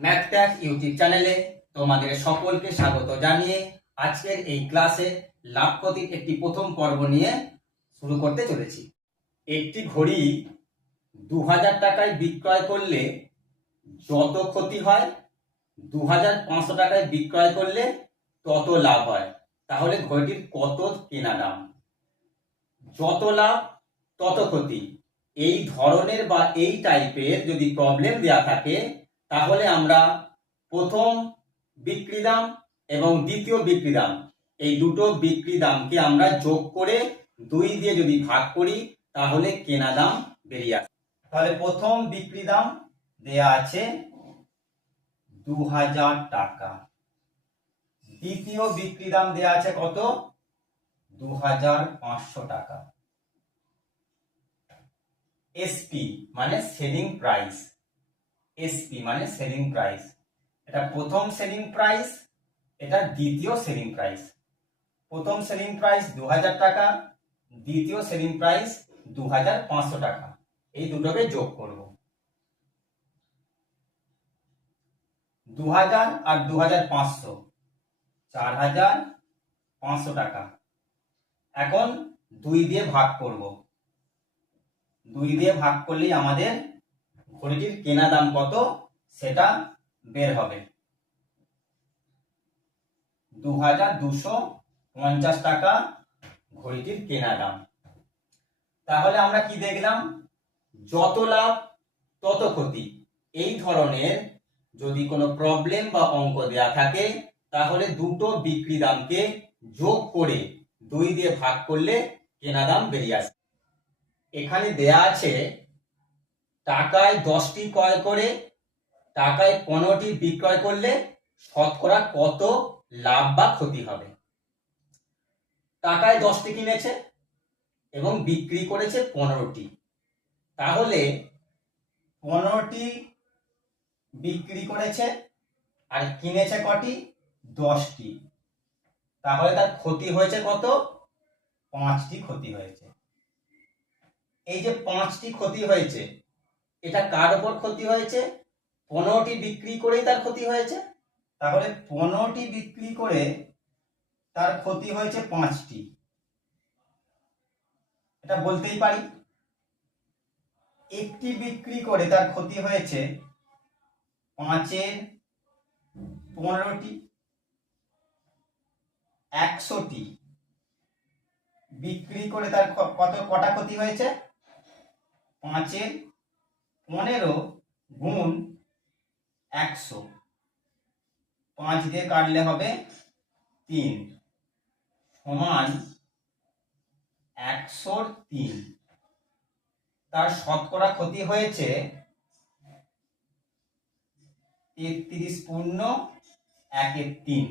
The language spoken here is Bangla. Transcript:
ম্যাথট্যাক ইউটিউব চ্যানেলে তোমাদের সকলকে স্বাগত জানিয়ে আজকের এই ক্লাসে লাভ ক্ষতির একটি প্রথম পর্ব নিয়ে শুরু করতে চলেছি। একটি ঘড়ি দু হাজার টাকায় বিক্রয় করলে যত ক্ষতি হয় দু হাজার পাঁচশো টাকায় বিক্রয় করলে তত লাভ হয়। তাহলে ঘড়িটির কত কেনা দাম? যত লাভ, তত ক্ষতি। এই ধরনের বা এই টাইপের যদি প্রবলেম দেয়া থাকে তাহলে আমরা প্রথম বিক্রি দাম এবং দ্বিতীয় বিক্রি দাম এই দুটো বিক্রি দামকে আমরা যোগ করে দুই দিয়ে যদি ভাগ করি, তাহলে কেনা দাম বেরিয়ে আসে। তাহলে প্রথম বিক্রি দাম দেয়া আছে দু হাজার টাকা। দ্বিতীয় বিক্রি দাম দেয়া আছে কত? দু হাজার পাঁচশো টাকা। এসপি মানে সেলিং প্রাইস। এসপি মানে সেলিং প্রাইস এটা প্রথম সেলিং প্রাইস এটা দ্বিতীয় সেলিং প্রাইস প্রথম সেলিং প্রাইস দু হাজার টাকা, দ্বিতীয় সেলিং প্রাইস দু হাজার পাঁচশো টাকা। এই দুটোকে যোগ করব। দু হাজার আর দু হাজার পাঁচশো চার হাজার পাঁচশো টাকা। এখন দুই দিয়ে ভাগ করব। দুই দিয়ে ভাগ করলেই আমাদের ঘড়িটির কেনা দাম কত, সেটা বের হবে। দু হাজার দুশো পঞ্চাশ টাকা ঘড়িটির কেনা দাম। তাহলে আমরা কি দেখলাম? যত লাভ, তত ক্ষতি। এই ধরনের যদি কোনো প্রবলেম বা অঙ্ক দেয়া থাকে, তাহলে দুটো বিক্রি দামকে যোগ করে দুই দিয়ে ভাগ করলে কেনা দাম বেরিয়ে আসে। এখানে দেয়া আছে টাকায় দশটি ক্রয় করে, টাকায় পনেরোটি বিক্রয় করলে শতকরা কত লাভ বা ক্ষতি হবে? টাকায় দশটি কিনেছে এবং বিক্রি করেছে পনেরোটি। তাহলে পনেরোটি বিক্রি করেছে আর কিনেছে কটি? দশটি। তাহলে তার ক্ষতি হয়েছে কত? পাঁচটি ক্ষতি হয়েছে। এই যে পাঁচটি ক্ষতি হয়েছে এটা কার উপর ক্ষতি হয়েছে? পনেরোটি বিক্রি করেই তার ক্ষতি হয়েছে। তাহলে পনেরোটি বিক্রি করে তার ক্ষতি হয়েছে পাঁচটি। এটা বলতেই পারি। একটি বিক্রি করে তার ক্ষতি হয়েছে পাঁচের পনেরোটি, একশোটি। বিক্রি করে তার কত, কটা ক্ষতি হয়েছে? পাঁচের পনেরো গুণ একশো। পাঁচ দিয়ে কাটলে হবে তিন। সমান একশোর তিন। তার শতকরা ক্ষতি হয়েছে তেত্রিশ পূর্ণ একের তিন।